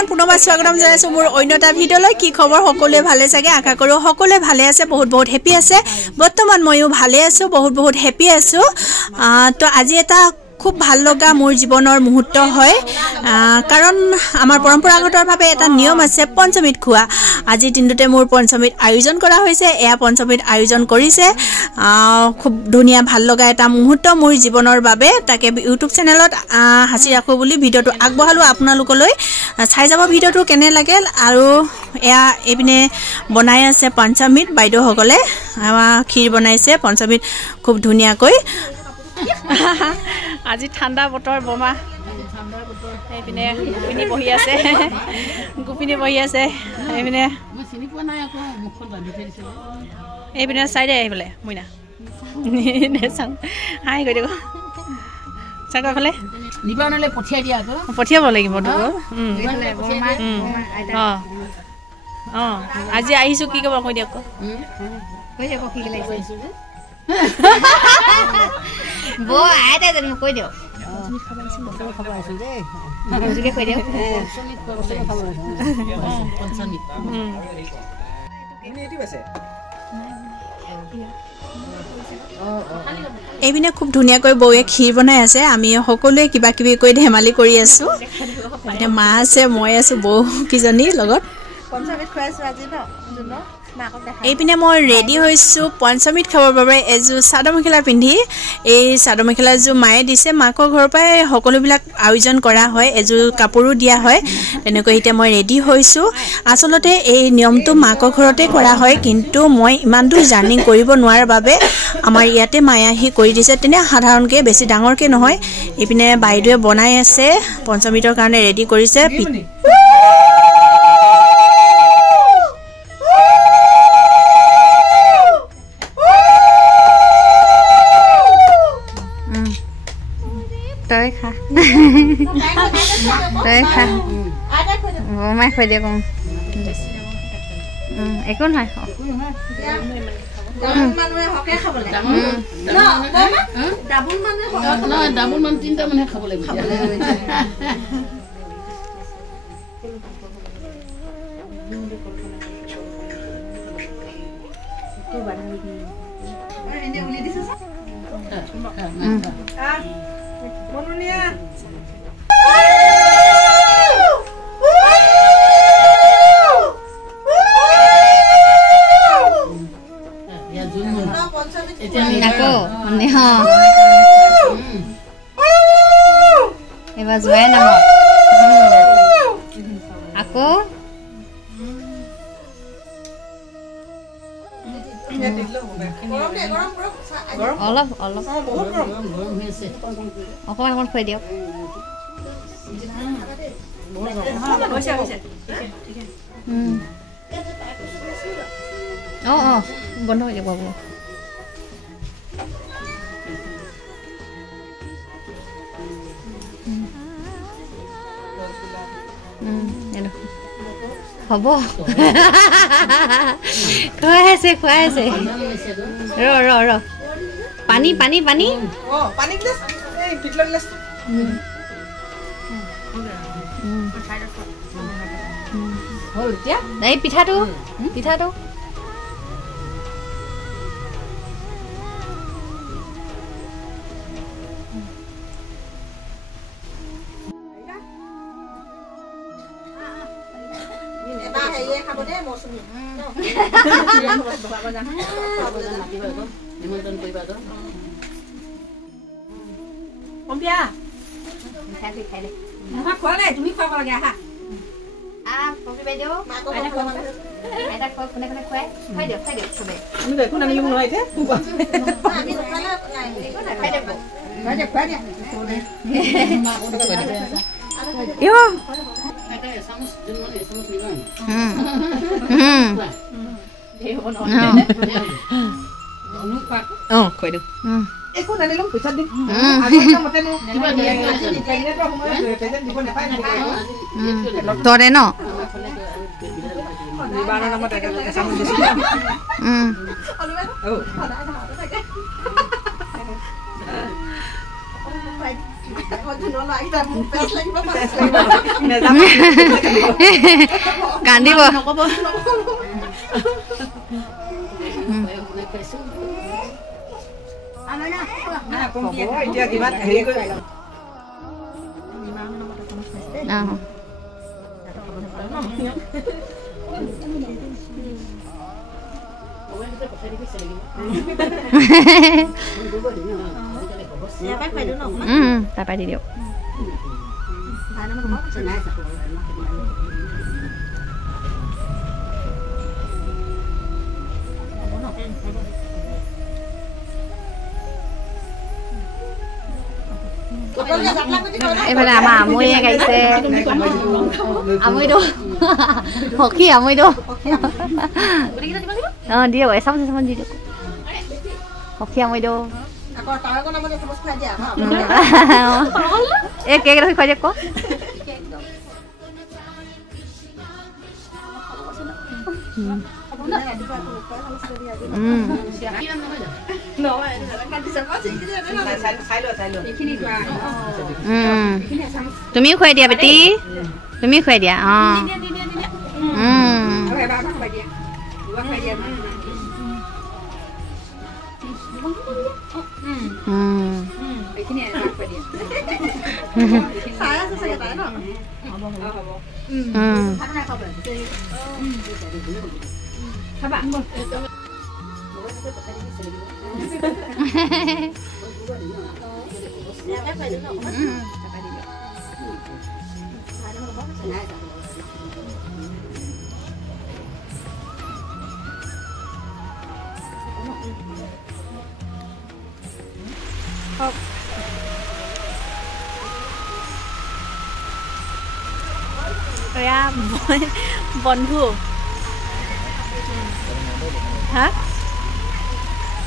Everyone পুনৰবাৰ স্বাগতম জনাইছো মোৰ অন্য এটা ভিডিঅ'লৈ কি খবৰ সকলোৱে ভালে চাগে আশা কৰো সকলোৱে ভালে আছে বহুত হেপি আছে বৰ্তমান ময়ো ভালে আছো বহুত হেপি আছো তো আজি এটা খুব ভাল লগা মোৰ জীৱনৰ মুহূৰ্ত হয় কাৰণ আমাৰ পৰম্পৰাগতভাৱে এটা নিয়ম আছে পঞ্চমীত খোৱা আজি দিনটোতে মোৰ পঞ্চমীত আয়োজন কৰা হৈছে এয়া পঞ্চমীত আয়োজন কৰিছে খুব ধুনীয়া ভাল লগা এটা মুহূৰ্ত মোৰ জীৱনৰ বাবে তাকে ইউটিউব চেনেলত হাসি ৰাখো বুলি ভিডিঅ'টো আগবঢ়ালো আপোনালোকলৈ চাই যাব ভিডিঅ'টো কেনে লাগে আৰু এয়া এপিনে বনাই আছে পঞ্চমীত বাইদেউসকলে ক্ষীৰ বনাইছে পঞ্চমীত খুব ধুনীয়াকৈ আজি ঠাণ্ডা বতৰ বমা এইপিনে গুপিনী বহি আছে এইপিনে এইপিনে চাইডে আহিবলৈ মইনা হাই কৈ দিব চাকৰফালে পঠিয়াব লাগিব আজি আহিছো কি ক'ব কৈ দিয়ক বো আইতা জানি কৈ দিও বুজিকে কৈ দিও এইপিনে খুব ধুনীয়াকৈ বৌয়ে ক্ষীৰ বনাই আছে আমি সকলোৱে কিবা কিবি কৈ ধেমালি কৰি আছো এইপিনে মা আছে মই আছো বৌ কিজনী লগত পঞ্চমীত খুৱাইছো আজি ন এইপিনে মই ৰেডি হৈছো পঞ্চমীত খাবৰ বাবে এযোৰ চাদৰ মেখেলা পিন্ধি এই চাদৰ মেখেলাযোৰ মায়ে দিছে মাকৰ ঘৰৰ পৰাই সকলোবিলাক আয়োজন কৰা হয় এযোৰ কাপোৰো দিয়া হয় তেনেকৈ এতিয়া মই ৰেডি হৈছো আচলতে এই নিয়মটো মাকৰ ঘৰতে কৰা হয় কিন্তু মই ইমান দূৰ জাৰ্ণি কৰিব নোৱাৰাৰ বাবে আমাৰ ইয়াতে মায়ে আহি কৰি দিছে তেনে সাধাৰণকৈ বেছি ডাঙৰকৈ নহয় এইপিনে বাইদেৱে বনাই আছে পঞ্চমীতৰ কাৰণে ৰেডি কৰিছে তই খা বমাই খুৱাই দিয়া কম একো নহয় Monunia. Ya Junmu. Aku, neho. Eva Zuena mo. Aku. অলপ অকণমান খুৱাই দিয়ক বন্ধ হৈ যাব হ'ব খুৱাই আছে ৰ পানী এই পিঠাটো তুমি খুৱাব লাগে আহা পপি বাইদেউ আইতা কোনে খুৱাই দিয়ক চবে আমি দেখো না নিয়ম নহয় এতিয়া আমি খাই দিয়ক খুৱাই দিওঁ একো নানিলো পইচা দিম তৰে ন কান্দিব তাৰপৰা দি দিয়ক এইফালে আমাৰ আমৈয়ে গাইছে আমৈটো সখী আমৈটো অঁ দিয়ক এচামুচ এচামুচ দি দিয়ক সখী আমৈটো এই কেক এটা খুৱাই দিয়ক তুমিও খুৱাই দিয়া বেটি তুমি খুৱাই দিয়া অঁ বন্ধু হা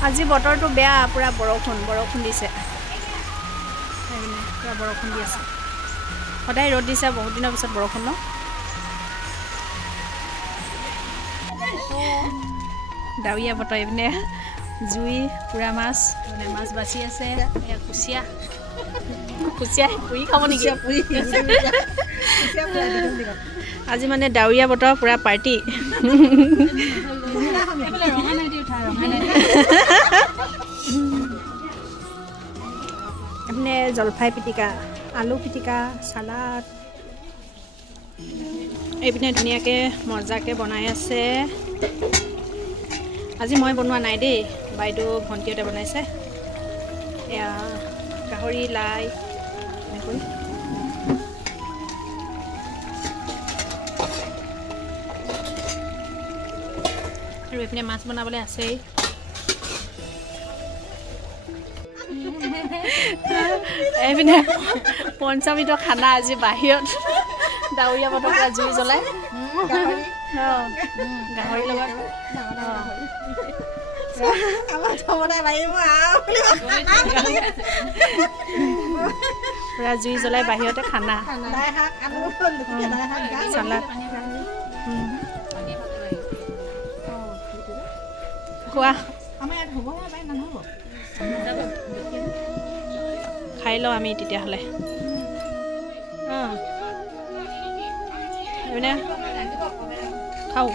আজি বতৰটো বেয়া পুৰা বৰষুণ দিছে পুৰা বৰষুণ দি আছে সদায় ৰ'দ দিছে বহুত দিনৰ পিছত বৰষুণ ন ডাৱৰীয়া বতৰ এইপিনে জুই পুৰা মাছ মানে মাছ বাচি আছে এয়া কুচিয়া পুৰি খাব নেকি আজি মানে ডাৱৰীয়া বতৰ পুৰা পাৰ্টি এপিনে জলফাই পিটিকা আলু পিটিকা চালাড এইপিনে ধুনীয়াকৈ মজাকৈ বনাই আছে আজি মই বনোৱা নাই দেই বাইদেউ ভণ্টিহঁতে বনাইছে এয়া গাহৰি লাই এনেকৈ আৰু এইপিনে মাছ বনাবলৈ আছেই এইপিনে পঞ্চমীটো খানা আজি বাহিৰত ডাৱৰীয়া বতৰ পৰা জুই জ্বলাই গাহৰিৰ লগত পুৰা জুই জ্বলাই বাহিৰতে খানা চালাড কোৱা খাই লওঁ আমি তেতিয়াহ'লে খাওঁ